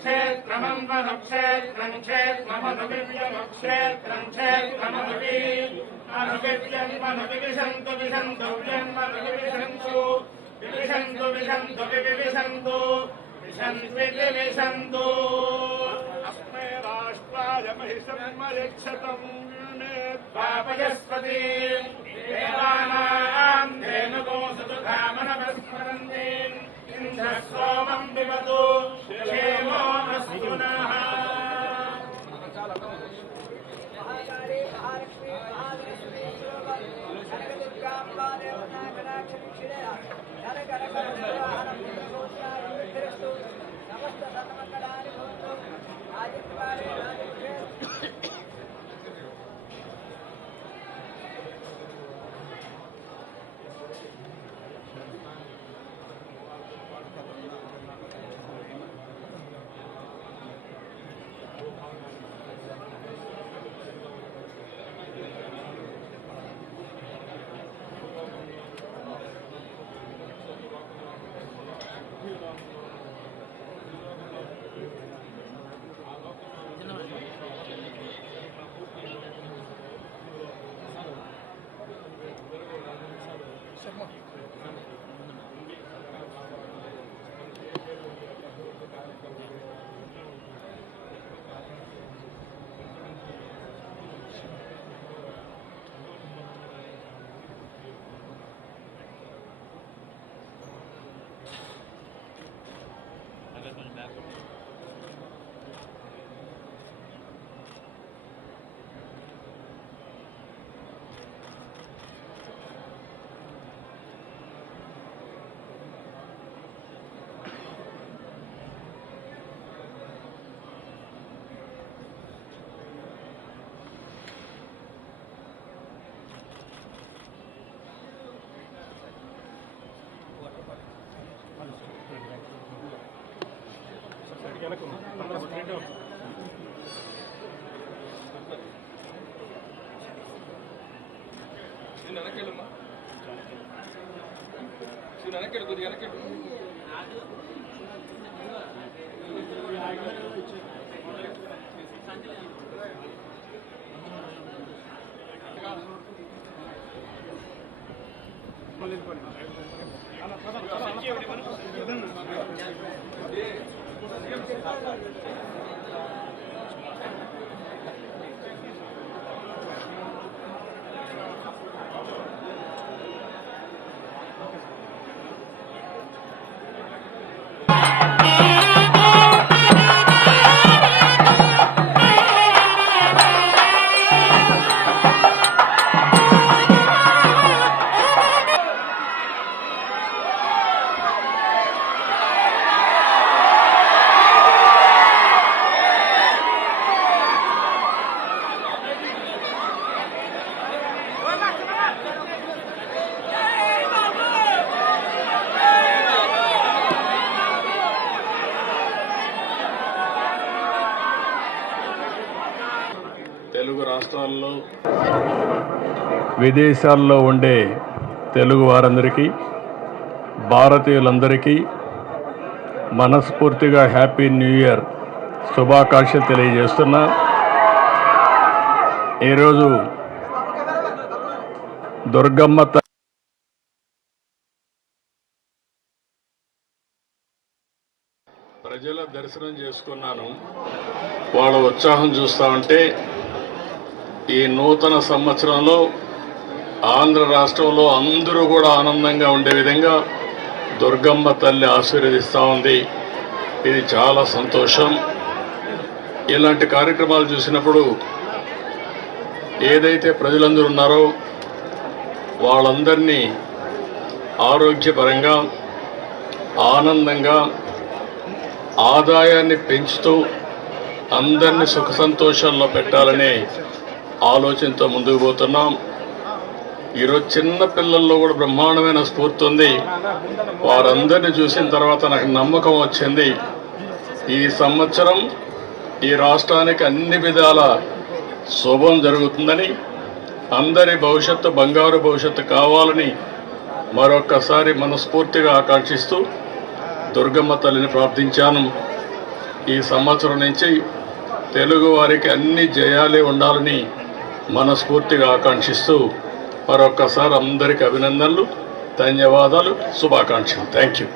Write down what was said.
क्षेत्रमं वनुक्षेत्रं क्षेत्रमनुविव्यनुक्षेत्रं क्षेत्रमनुवि अनुविव्यन्मनुविविशन्तु विशन्तु व्यन्मनुविविशन्तु विविशन्तु विशन्तु विविशन्तु विशन्त्विति विशन्तु अस्मै राष्ट्राय महिषन्मलिक्षतम् पापयस्पतिम् देवानां धेनुगोऽसतु धामनमस्मरन्ति इन्द्रः सोमं पिबतु क्षेमो अस्तु नः తెలుగు రాష్ట్రాల్లో విదేశాల్లో ఉండే తెలుగు వారందరికీ భారతీయులందరికీ మనస్ఫూర్తిగా హ్యాపీ న్యూ ఇయర్ శుభాకాంక్షలు తెలియజేస్తున్నా. ఈరోజు దుర్గమ్మ ప్రజల దర్శనం చేసుకున్నాను. వాళ్ళ ఉత్సాహం చూస్తూ ఉంటే ఈ నూతన సంవత్సరంలో ఆంధ్ర రాష్ట్రంలో అందరూ కూడా ఆనందంగా ఉండే విధంగా దుర్గమ్మ తల్లి ఆశీర్వదిస్తూ ఉంది. ఇది చాలా సంతోషం. ఇలాంటి కార్యక్రమాలు చూసినప్పుడు ఏదైతే ప్రజలందరూ ఉన్నారో వాళ్ళందరినీ ఆరోగ్యపరంగా ఆనందంగా ఆదాయాన్ని పెంచుతూ అందరినీ సుఖ సంతోషాల్లో పెట్టాలనే ఆలోచనతో ముందుకు పోతున్నాం. ఈరోజు చిన్న పిల్లల్లో కూడా బ్రహ్మాండమైన స్ఫూర్తి ఉంది. వారందరినీ చూసిన తర్వాత నాకు నమ్మకం వచ్చింది, ఈ సంవత్సరం ఈ రాష్ట్రానికి అన్ని విధాల శుభం జరుగుతుందని, అందరి భవిష్యత్తు బంగారు భవిష్యత్తు కావాలని మరొక్కసారి మనస్ఫూర్తిగా ఆకాంక్షిస్తూ దుర్గమ్మ తల్లిని ప్రార్థించాను. ఈ సంవత్సరం నుంచి తెలుగు వారికి అన్ని జయాలే ఉండాలని మనస్ఫూర్తిగా ఆకాంక్షిస్తూ మరొక్కసారి అందరికీ అభినందనలు, ధన్యవాదాలు, శుభాకాంక్షలు. Thank you.